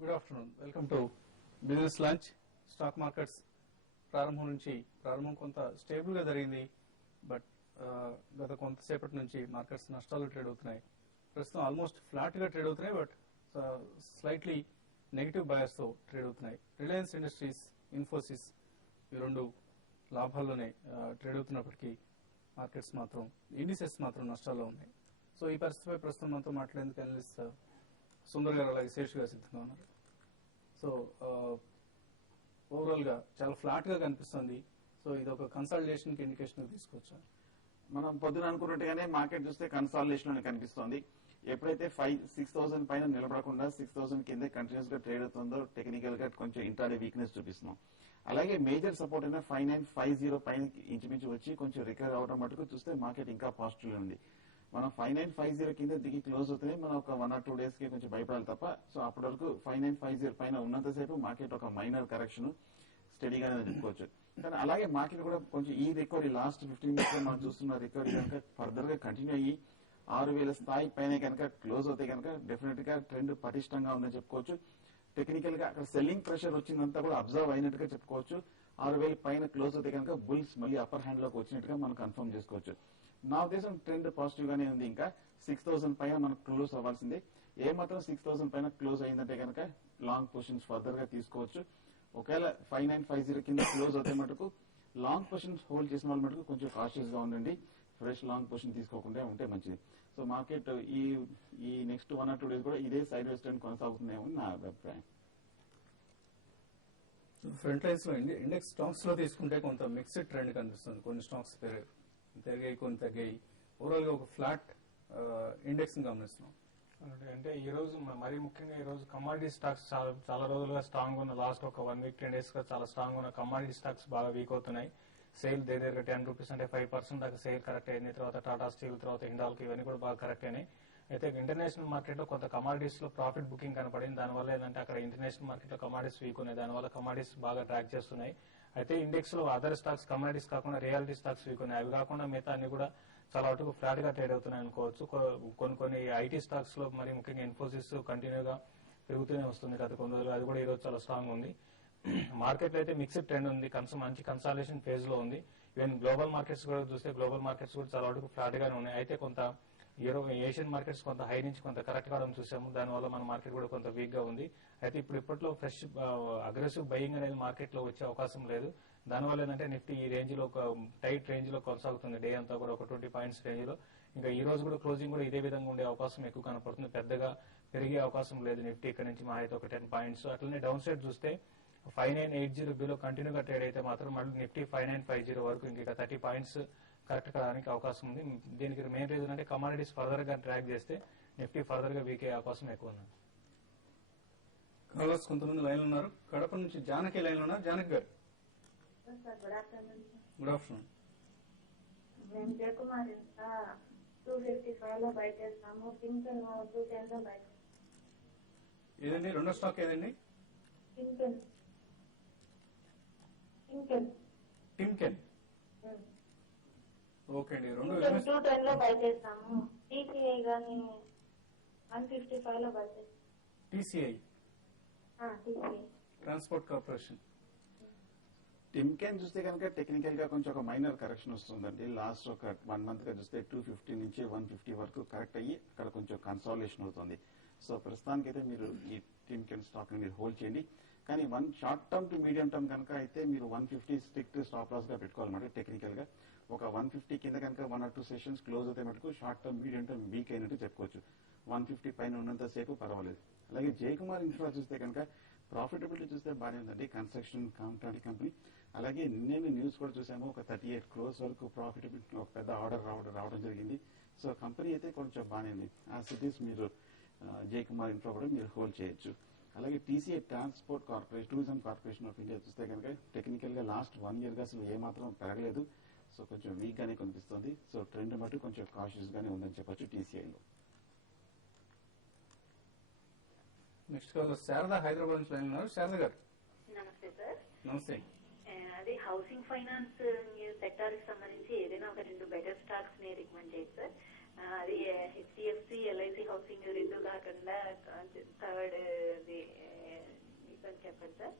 Good afternoon. Welcome to business lunch. Stock markets ప్రారంభం కొంత stable గా జరిగింది. బట్ గత కొంతసేపటి నుంచి మార్కెట్స్ నష్టాలు ట్రేడ్ అవుతున్నాయి. ప్రస్తుతం ఆల్మోస్ట్ ఫ్లాట్ గా ట్రేడ్ అవుతున్నాయి. బట్ స్లైట్లీ నెగిటివ్ బయాస్ తో ట్రేడ్ అవుతున్నాయి. రిలయన్స్ ఇండస్ట్రీస్, ఇన్ఫోసిస్ ఈ రెండు లాభాల్లోనే ట్రేడ్ అవుతున్నప్పటికీ మార్కెట్స్ మాత్రం, ఇండిసెస్ మాత్రం నష్టాల్లో ఉన్నాయి. సో ఈ పరిస్థితిపై ప్రస్తుతం మనతో మాట్లాడేందుకు అనలిస్ట్ సుందర్ గారు అలాగే శేష్ గారు సిద్ధంగా ఉన్నారు. సో ఓవరాల్ గా చాలా ఫ్లాట్ గా కనిపిస్తుంది. సో ఇది ఒక కన్సల్టేషన్ కి ఇండికేషన్ తీసుకోవచ్చు. మనం పొద్దున అనుకున్నట్టుగానే మార్కెట్ చూస్తే కన్సాలిడేషన్ లోనే కనిపిస్తోంది. ఎప్పుడైతే 6,000 పైన నిలబడకుండా 6,000 కింద కంటిన్యూస్ గా ట్రేడ్ అవుతుందో టెక్నికల్ గా కొంచెం ఇంట్రాడే వీక్నెస్ చూపిస్తున్నాం. అలాగే మేజర్ సపోర్ట్ అయిన 5950 పైన ఇంచుమించు వచ్చి కొంచెం రికవర్ అవడం మటుకు చూస్తే మార్కెట్ ఇంకా పాజిటివ్ ఉంది. మనం 5950 కింద దిగి క్లోజ్ అవుతుంది. మనం ఒక 1 or 2 days కి కొంచెం భయపడాలి తప్ప. సో అప్పటి వరకు 5950 పైన ఉన్నంతసేపు మార్కెట్ ఒక మైనర్ కరెక్షన్ స్టడీగానే చెప్పుకోవచ్చు. కానీ అలాగే మార్కెట్ కూడా కొంచెం ఈ రికవరీ లాస్ట్ 15 minutes లో మనం చూస్తున్న రికవరీ కనుక ఫర్దర్ గా కంటిన్యూ అయ్యి 6,000 స్థాయి పైన కనుక క్లోజ్ అవుతే కనుక డెఫినెట్ గా ట్రెండ్ పటిష్టంగా ఉందని చెప్పుకోవచ్చు. టెక్నికల్ గా అక్కడ సెల్లింగ్ ప్రెషర్ వచ్చిందంతా కూడా అబ్జర్వ్ అయినట్టుగా చెప్పుకోవచ్చు. 6,000 పైన క్లోజ్ అవుతే కనుక బుల్స్ మళ్ళీ అప్పర్ హ్యాండ్ లోకి వచ్చినట్టుగా మనం కన్ఫర్మ్ చేసుకోవచ్చు. నా ఉద్దేశం ట్రెండ్ పాజిటివ్ గానే ఉంది. ఇంకా 6,000 పైన మనకు క్లోజ్ అవ్వాల్సిందే. ఏమాత్రం 6,000 పైన క్లోజ్ అయిందంటే కనుక లాంగ్ పొజిషన్స్ ఫర్దర్ గా తీసుకోవచ్చు. ఒకవేళ 5950 కింద క్లోజ్ అవుతే మటుకు లాంగ్ పొజిషన్స్ హోల్డ్ చేసిన వాళ్ళ మటుకు కొంచెం కాషియస్ గా ఉండండి. ఫ్రెష్ లాంగ్ పొజిషన్ తీసుకోకుండా ఉంటే మంచిది. సో మార్కెట్ ఈ నెక్స్ట్ 1 or 2 days కూడా ఇదే సైడ్ వేస్ ట్రెండ్ కొనసాగుతుందేమో నా అభిప్రాయం. ఫ్రంట్ లైన్స్ లో ఇండెక్స్ స్టాక్స్ లో తీసుకుంటే కొంత మిక్స్డ్ ట్రెండ్ కనిపిస్తుంది. కొన్ని స్టాక్స్ పెరిగాయి, కొన్ని తగ్గాయి. ఓవరాల్ గా ఒక ఫ్లాట్ ఇండెక్స్ గమనిస్తున్నాం. అంటే ఈ రోజు మరీ ముఖ్యంగా ఈ రోజు కమాడిటీ స్టాక్స్ చాలా రోజులుగా స్ట్రాంగ్ ఉన్న, లాస్ట్ ఒక 1 week 10 days గా చాలా స్ట్రాంగ్ ఉన్న కమాడిటీ స్టాక్స్ బాగా వీక్ అవుతున్నాయి. సేల్ దగ్గర 10 రూపీస్ అంటే 5% దాకా సేల్ కరెక్ట్ అయింది. తర్వాత టాటా స్టీల్, తర్వాత హిండాల్కో ఇవన్నీ కూడా బాగా కరెక్ట్ అయినాయి. అయితే ఇంటర్నేషనల్ మార్కెట్ లో కొంత కమాడిటీస్ లో ప్రాఫిట్ బుకింగ్ కనపడింది. దానివల్ల ఏంటంటే అక్కడ ఇంటర్నేషనల్ మార్కెట్ లో కమాడిటీస్ వీక్ ఉన్నాయి. దానివల్ల కమాడిటీస్ బాగా ట్రాక్ చేస్తున్నాయి. అయితే ఇండెక్స్ లో అదర్ స్టాక్స్ కమాడిటీస్ కాకుండా రియాలిటీ స్టాక్స్ వీక్ ఉన్నాయి. అవి కాకుండా మిగతా అన్ని కూడా చాలా వరకు ఫ్లాట్ గా ట్రేడ్ అవుతున్నాయి అనుకోవచ్చు. కొన్ని ఐటీ స్టాక్స్ లో మరి ముఖ్యంగా ఇన్ఫోసిస్ కంటిన్యూగా పెరుగుతూనే వస్తుంది గత కొన్ని రోజులు. అది కూడా ఈ రోజు చాలా స్ట్రాంగ్ ఉంది. మార్కెట్ లో అయితే మిక్స్డ్ ట్రెండ్ ఉంది. మంచి కన్సాలిడేషన్ ఫేజ్ లో ఉంది. ఈవెన్ గ్లోబల్ మార్కెట్స్ కూడా చూస్తే గ్లోబల్ మార్కెట్స్ కూడా చాలా వరకు ఫ్లాట్ గానే ఉన్నాయి. అయితే కొంత ఏషియన్ మార్కెట్స్ కొంత హై నుంచి కొంత కరెక్ట్ కావడం చూసాము. దానివల్ల మన మార్కెట్ కూడా కొంత వీక్ గా ఉంది. అయితే ఇప్పట్లో ఫ్రెష్ అగ్రెసివ్ బయింగ్ అనేది మార్కెట్ లో వచ్చే అవకాశం లేదు. దానివల్ల ఏంటంటే నిఫ్టీ ఈ రేంజ్ లో ఒక టైట్ రేంజ్ లో కొనసాగుతుంది. డే అంతా కూడా ఒక 20 points రేంజ్ లో. ఇంకా ఈ రోజు కూడా క్లోజింగ్ కూడా ఇదే విధంగా ఉండే అవకాశం ఎక్కువ కనపడుతుంది. పెద్దగా పెరిగే అవకాశం లేదు నిఫ్టీ ఇక్కడ నుంచి. మా అయితే ఒక 10 points. అట్లనే డౌన్ సైడ్ చూస్తే 5980 బిలో కంటిన్యూగా ట్రేడ్ అయితే మాత్రం మళ్ళీ నిఫ్టీ 5950 వరకు ఇంకా 30 points కరెక్ట్ కావడానికి అవకాశం ఉంది. దీనికి మెయిన్ రీజన్ అంటే కమాడిటీస్ ఫర్దర్ గా ట్రాక్ చేస్తే నిఫ్టీ ఫర్దర్ గా వీక్ అయ్యే అవకాశం ఎక్కువ ఉంది. కాలర్స్ కొంతమంది లైన్ ఉన్నారు. కడప నుంచి జానకి లైన్ ఉన్నారు. జానకి గారు గుడ్ ఆఫ్టర్నూన్. మేము జయకుమారి 255 లో బై చేస్తాము. పింకెన్ 210 లో బై. ఏదండి రెండో స్టాక్? ఏదండి? టిమ్కెన్. ఓకే అండి. 210 లో బై చేస్తాము. టీసీఐ గానీ 155 లో బై చేస్తాము. TCI transport corporation. టిమ్కెన్ చూస్తే కనుక టెక్నికల్ గా కొంచెం ఒక మైనర్ కరెక్షన్ వస్తుందండి. లాస్ట్ ఒక 1 month గా చూస్తే 250 నుంచి 150 వరకు కరెక్ట్ అయ్యి అక్కడ కొంచెం కన్సాలిడేషన్ అవుతుంది. సో ప్రస్తుతానికైతే మీరు ఈ టిమ్కెన్ స్టాక్ ని మీరు హోల్డ్ చేయండి. కానీ short term two medium term కనుక అయితే మీరు 150 స్ట్రిక్ట్ స్టాప్ లాస్ గా పెట్టుకోవాలన్నమాట. టెక్నికల్ గా ఒక 150 కింద కనుక 1 or 2 sessions క్లోజ్ అవుతే మటుకు short term medium term week అయినట్టు చెప్పుకోవచ్చు. 150 పైన ఉన్నంత సేపు పర్వాలేదు. అలాగే జయకుమార్ ఇన్ఫ్రా చూస్తే కనుక ప్రాఫిటబిలిటీ చూస్తే బాగానే ఉందండి. Construction contract company. అలాగే నిన్నే న్యూస్ కూడా చూసాము, ఒక 38 crores వరకు ప్రాఫిటబిలిటీ ఒక పెద్ద ఆర్డర్ రావడం జరిగింది. సో కంపెనీ అయితే కొంచెం బాగానే ఉంది. ఆ సిటీస్ మీరు జయకుమార్ ఇన్ఫ్రా కూడా మీరు హోల్డ్ చేయొచ్చు. అలాగే TCI transport corporation, tourism corporation of India చూస్తే కనుక టెక్నికల్ గా లాస్ట్ 1 year గా అసలు ఏమాత్రం పెరగలేదు. సో కొంచెం వీక్ గానే కనిపిస్తుంది. సో ట్రెండ్ మటు కొంచెం కాషియస్ గానే ఉందని చెప్పొచ్చు టీసీఐలో. నెక్స్ట్ కాలర్ శారద హైదరాబాద్ నుంచి లైన్ ఉన్నారు. శారద గారు నమస్తే సార్. నమస్తే. అది హౌసింగ్ ఫైనాన్స్ సెక్టార్ కి సంబంధించి ఏదైనా ఒక 2 బెటర్ స్టాక్స్ ని రికమెండ్ చేయండి సార్. అది హెచ్డిఎఫ్సి, ఎల్ఐసి హౌసింగ్ 2 కాకుండా థర్డ్ ఒకటి చెప్పండి సార్.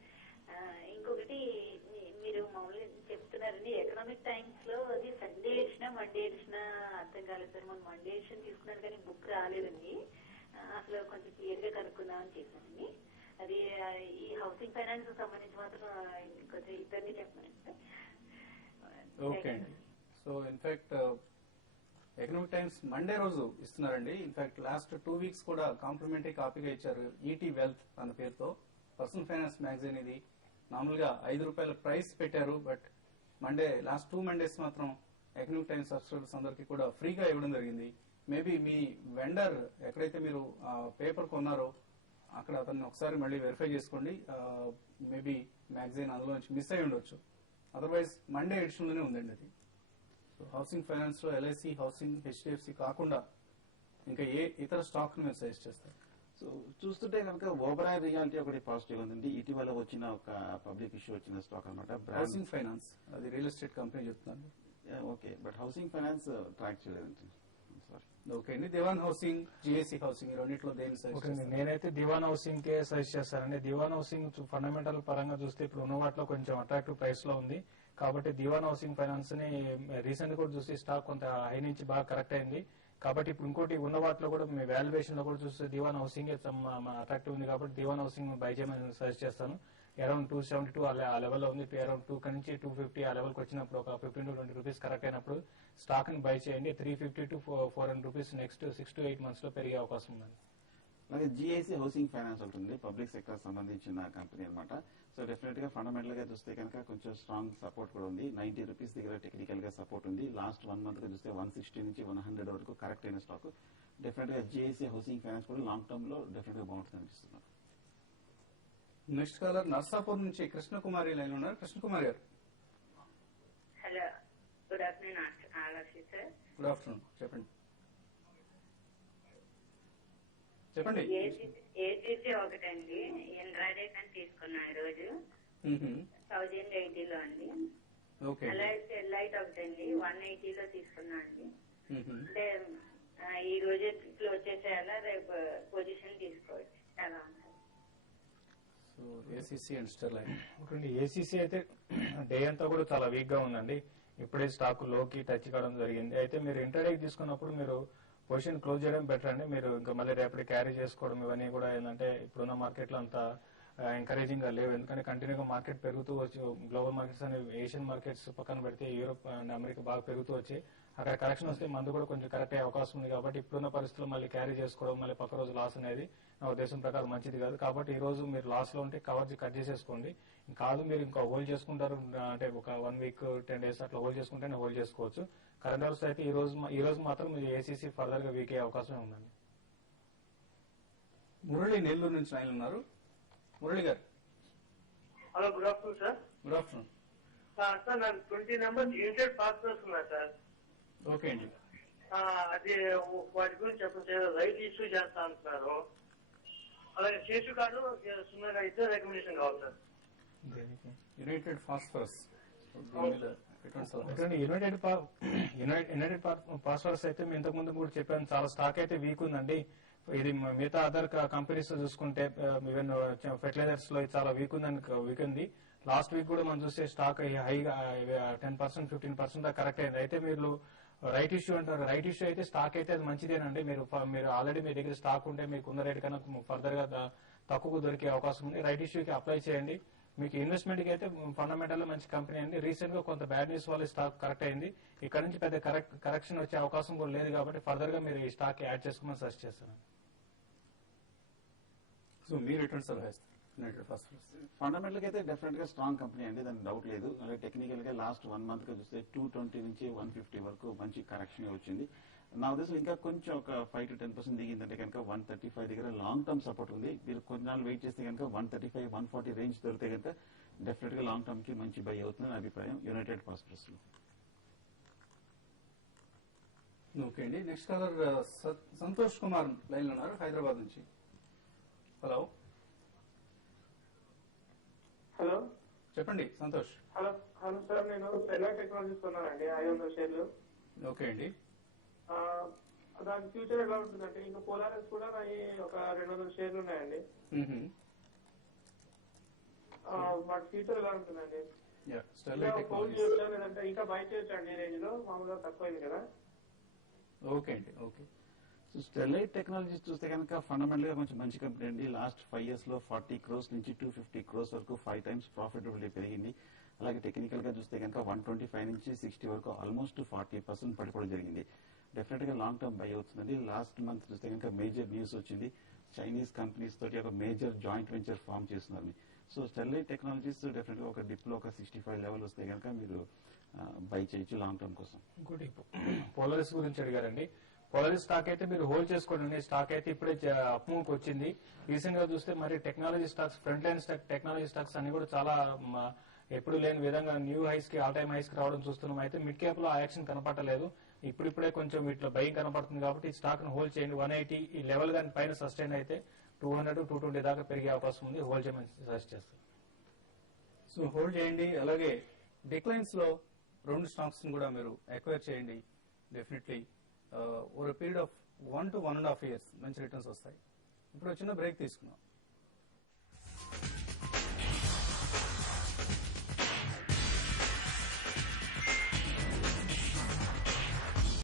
ఇంకొకటి మీరు మామూలుగా చెప్తున్నారండి ఎకనామిక్ టైమ్స్ లో అది సండే ఎడిషన్ మండే ఎడిషన్ అర్థం కాలేదు సార్. మనం మండే ఎడిషన్ తీసుకున్నాను కానీ బుక్ రాలేదండి. అసలు కొంచెం క్లియర్ గా కనుక్కుందామని చేశానండి. అది ఈ హౌసింగ్ ఫైనాన్స్ సంబంధించి మాత్రం కొంచెం ఇద్దరిని చెప్పండి సార్. ఓకే అండి. So in fact economic times Monday రోజు ఇస్తున్నారండి. ఇన్ఫాక్ట్ లాస్ట్ 2 weeks కూడా కాంప్లిమెంటరీ కాపీగా ఇచ్చారు. ఈటీ వెల్త్ అన్న పేరుతో పర్సనల్ ఫైనాన్స్ మ్యాగజైన్ ఇది. మామూలుగా ₹5 ప్రైస్ పెట్టారు, బట్ మండే లాస్ట్ 2 Mondays మాత్రం ఎకనామిక్ టైమ్స్ సబ్స్క్రైబర్స్ అందరికీ కూడా ఫ్రీగా ఇవ్వడం జరిగింది. మేబీ మీ వెండర్ ఎక్కడైతే మీరు పేపర్ కొన్నారో అక్కడ అతన్ని ఒకసారి మళ్ళీ వెరిఫై చేసుకోండి. మేబీ మ్యాగజైన్ అందులో నుంచి మిస్ అయి ఉండొచ్చు. అదర్వైజ్ మండే ఎడిషన్ లోనే ఉందండి అది. సో హౌసింగ్ ఫైనాన్స్ లో ఎల్ఐసి, హౌసింగ్, హెచ్డిఎఫ్సి కాకుండా ఇంకా ఏ ఇతర స్టాక్ మీరు సజెస్ట్ చేస్తారు? సో చూస్తుంటే కనుక ఓబరాయ్ రియాలిటీ ఒకటి పాజిటివ్ ఉందండి. ఇటీవల వచ్చిన ఒక పబ్లిక్ ఇష్యూ వచ్చిన స్టాక్ అనమాట. హౌసింగ్ ఫైనాన్స్ అది రియల్ ఎస్టేట్ కంపెనీ చెప్తున్నాను. Okay, but housing finance track చేయలేదండి. సారీ. ఓకే అండి. దివాన్ హౌసింగ్, జిఎస్సి హౌసింగ్ రెండింటిలో దేని సజెస్ట్ ఓకే, చేస్తారు? నేనైతే దివాన్ హౌసింగ్ కే సజెస్ట్ చేస్తానండి. దివాన్ హౌసింగ్ ఫండమెంటల్ పరంగా చూస్తే ఇప్పుడు ఉన్న వాటిలో కొంచెం అట్రాక్టివ్ ప్రైస్ లో ఉంది కాబట్టి దివాన్ హౌసింగ్ ఫైనాన్స్ ని రీసెంట్ కూడా చూస్తే స్టాక్ కొంత హై నుంచి బాగా కరెక్ట్ అయింది. కాబట్టి ఇప్పుడు ఇంకోటి ఉన్న వాటిలో కూడా మీ వాల్యుయేషన్ లో కూడా చూస్తే దివాన్ హౌసింగ్ అట్రాక్టివ్ ఉంది కాబట్టి దివాన్ హౌసింగ్ బై చేయమని సజెస్ట్ చేస్తాను. అరౌండ్ 272 ఆ లెవెల్లో ఉంది. అరౌండ్ 2 నుంచి 250 ఆ లెవెల్కి వచ్చినప్పుడు ఒక 15 to 20 రూపీస్ కరెక్ట్ అయినప్పుడు స్టాక్ ని బై చేయండి. 350 to 400 rupees next 6 to 8 months లో పెరిగే అవకాశం ఉంది. అలాగే జిఐసి హౌసింగ్ ఫైనాన్స్ ఉంటుంది, పబ్లిక్ సెక్టర్ సంబంధించిన కంపెనీ అనమాట. సో డెఫినెట్ గా ఫండమెంటల్ గా చూస్తే కనుక కొంచెం స్ట్రాంగ్ సపోర్ట్ కూడా ఉంది. 90 రూపీస్ దగ్గర టెక్నికల్ గా సపోర్ట్ ఉంది. లాస్ట్ 1 month గా చూస్తే 160 నుంచి 100 వరకు కరెక్ట్ అయిన స్టాక్. డెఫినెట్ గా జిఐసి హౌసింగ్ ఫైనాన్స్ కూడా లాంగ్ టర్మ్ లో డెఫినెట్ గా బాగుంటుంది అనిపిస్తున్నారు. నెక్స్ట్ కాలర్ నర్సాపూర్ నుంచి కృష్ణకుమారి లైన్ ఉన్నారు. కృష్ణకుమారి గారు, హలో, గుడ్ ఆఫ్టర్నూన్ ఆలస్య సార్. Good afternoon. చెప్పండి. చెప్పండి. ఏసీసీ ఒకటండి, ఇంట్రాడే కానీ తీసుకున్నాం ఈ రోజు 1080లో అండి. ఓకే. అలాగే స్టెర్లైట్ ఒకటండి 180లో తీసుకున్నా అండి. అంటే ఈ రోజు క్లోజ్ చేసేయాలా, రేపు పొజిషన్ తీసుకోవచ్చు ఎలా ఉంటుంది? So ACC and Sterlite. ఒకటి ఏసీసీ అయితే డే అంతా కూడా చాలా వీక్ గా ఉందండి. ఇప్పుడే స్టాక్ లోకి టచ్ కావడం జరిగింది. అయితే మీరు ఇంటర్డే తీసుకున్నప్పుడు మీరు పొజిషన్ క్లోజ్ చేయడం బెటర్ అండి. మీరు ఇంకా మళ్ళీ రేపటి క్యారీ చేసుకోవడం ఇవన్నీ కూడా ఏంటంటే ఇప్పుడున్న మార్కెట్ లో అంత ఎంకరేజింగ్ గా లేవు. ఎందుకంటే కంటిన్యూగా మార్కెట్ పెరుగుతూ వచ్చి గ్లోబల్ మార్కెట్స్ అని ఏషియన్ మార్కెట్స్ పక్కన పెడితే యూరోప్ అండ్ అమెరికా బాగా పెరుగుతూ వచ్చి అక్కడ కరెక్షన్ వస్తే మందు కూడా కొంచెం కరెక్ట్ అయ్యే అవకాశం ఉంది. కాబట్టి ఇప్పుడున్న పరిస్థితుల్లో మళ్ళీ క్యారీ చేసుకోవడం మళ్ళీ పక్క రోజు లాస్ అనేది నా ఉద్దేశం ప్రకారం మంచిది కాదు. కాబట్టి ఈ రోజు మీరు లాస్ లో ఉంటే కవర్ కట్ చేసేసుకోండి. కాదు మీరు ఇంకా హోల్డ్ చేసుకుంటారు అంటే ఒక 1 week 10 days అట్లా హోల్డ్ చేసుకుంటే హోల్డ్ చేసుకోవచ్చు. కరెంట్ అవర్స్ అయితే ఈ రోజు మాత్రం మీరు ఏసీసీ ఫర్దర్ గా వీక్ అయ్యే అవకాశం ఉందండి. మురళి నెల్లూరు నుంచి లైన్ ఉన్నారు. మురళి గారు, hello, good afternoon sir. Good afternoon. Sir నాకు 20 numbers యూనిటెడ్ పార్ట్నర్స్ ఉన్నాయి సార్. ఓకే అండి. అది వాటి గురించి చెప్పండి. రైట్ ఇష్యూ చేస్తా అంటున్నారు. అలాగే శేషు కార్డు 0 అయితే రికమెండేషన్ కావాలి sir. United phosphorus United phosphorus అయితే మీ ఇంతకు ముందు కూడా చెప్పాను, చాలా స్టాక్ అయితే వీక్ ఉందండి. ఇది మిగతా అదర్ కంపెనీస్ చూసుకుంటే ఈవెన్ ఫెర్టిలైజర్స్ లో చాలా వీక్ ఉంది. లాస్ట్ వీక్ కూడా మనం చూస్తే స్టాక్ హైగా 10%, 15% కరెక్ట్ అయింది. అయితే మీరు రైట్ ఇష్యూ అంటారు. రైట్ ఇష్యూ అయితే స్టాక్ అయితే అది మంచిదేనండి. మీరు ఆల్రెడీ మీ దగ్గర స్టాక్ ఉంటే మీకు ఉన్న రేట్ కన్నా ఫర్దర్ గా తక్కువ దొరికే అవకాశం ఉంది. రైట్ ఇష్యూకి అప్లై చేయండి. మీకు ఇన్వెస్ట్మెంట్ కి అయితే ఫండమెంటల్ మంచి కంపెనీ అండి. రీసెంట్ గా కొంత బ్యాడ్ న్యూస్ వల్ల స్టాక్ కరెక్ట్ అయింది. ఇక్కడ నుంచి పెద్ద కరెక్షన్ వచ్చే అవకాశం కూడా లేదు. కాబట్టి ఫర్దర్ గా మీరు ఈ స్టాక్ యాడ్ చేసుకోమని సజెస్ట్ చేస్తాను. సో మీ రిటర్న్స్ ఎలా ఇస్తారు యునైటెడ్ ఫాస్ఫరస్? ఫండమెంటల్ గా అయితే డెఫినెట్ గా స్ట్రాంగ్ కంపెనీ అండి, దాని డౌట్ లేదు. అలాగే టెక్నికల్ గా లాస్ట్ 1 month గా చూస్తే 220 నుంచి 150 వరకు మంచి కరెక్షన్ వచ్చింది. నా ఉద్దేశం ఇంకా కొంచెం ఒక 5 to 10% దిగిందంటే కనుక 135 దగ్గర లాంగ్ టర్మ్ సపోర్ట్ ఉంది. మీరు కొన్నాళ్ళు వెయిట్ చేస్తే కనుక 135, 140 రేంజ్ దొరికితే కనుక డెఫినెట్ గా లాంగ్ టర్మ్ కి మంచి బై అవుతుందని అభిప్రాయం యునైటెడ్ ఫాస్ఫరస్ లో. ఓకే అండి. Next caller Santosh Kumar line లో ఉన్నారు హైదరాబాద్ నుంచి. హలో. హలో, చెప్పండి సంతోష్. హలో హలో సార్, నేను పెన్నా టెక్నాలజీస్ కొన్నానండి 500 షేర్లు. ఓకే అండి. దాని ఫ్యూచర్ ఎలా ఉంటుందంటే ఇంకా పోలారెస్ కూడా ఒక 200 షేర్లు ఉన్నాయండి. వాటి ఫ్యూచర్ ఎలా ఉంటుందండి? Sterlite hold technologies. చేయొచ్చా లేదంటే ఇంకా బై చేయొచ్చా అండి? ఈ రేంజ్ లో మామూలుగా తక్కువైంది కదా. ఓకే అండి, ఓకే. సో స్టెర్లైట్ టెక్నాలజీస్ చూస్తే కనుక ఫండమెంటల్ గా కొంచెం మంచి కంపెనీ అండి. లాస్ట్ 5 years లో 40 crores నుంచి 250 crores వరకు 5 times ప్రాఫిటబిలిటీ పెరిగింది. అలాగే టెక్నికల్ గా చూస్తే కనుక 125 నుంచి 60 వరకు ఆల్మోస్ట్ 40% పడిపోవడం జరిగింది. డెఫినెట్ గా లాంగ్ టర్మ్ బై అవుతుందండి. లాస్ట్ మంత్ చూస్తే కనుక మేజర్ న్యూస్ వచ్చింది, చైనీస్ కంపెనీస్ తోటి ఒక మేజర్ జాయింట్ వెంచర్ ఫామ్ చేస్తున్నారు. సో స్టెర్లైట్ టెక్నాలజీస్ డెఫినెట్ గా ఒక డిప్ లో ఒక 65 లెవెల్ వస్తే కనుక మీరు బై చేయొచ్చు లాంగ్ టర్మ్ కోసం. ఇంకోటి పోలరిస్ గురించి అడిగారండి. పోలరిస్ స్టాక్ అయితే మీరు హోల్డ్ చేసుకోండి. స్టాక్ అయితే ఇప్పుడే అప్ మూవ్ వచ్చింది. రీసెంట్ గా చూస్తే మరి technology stocks, front line technology stocks అన్ని కూడా చాలా ఎప్పుడు లేని విధంగా న్యూ హైస్ కి, ఆల్ టైమ్ హైస్ కి రావడం చూస్తున్నాం. అయితే మిడ్ క్యాప్ లో ఆ యాక్షన్ కనపడలేదు. ఇప్పుడిప్పుడే కొంచెం వీటిలో భయం కనపడుతుంది కాబట్టి ఈ స్టాక్ ను హోల్డ్ చేయండి. 180 ఈ లెవెల్ గాని పైన సస్టైన్ అయితే 200 220 దాకా పెరిగే అవకాశం ఉంది. హోల్డ్ చేయమని సజెస్ట్ చేస్తాను. సో హోల్డ్ చేయండి. అలాగే డిక్లైన్స్ లో 2 స్టాక్స్ కూడా మీరు ఎక్వైర్ చేయండి. Definitely over period of 1 to 1.5 years మంచి రిటర్న్స్ వస్తాయి. ఇప్పుడు చిన్న బ్రేక్ తీసుకున్నాం.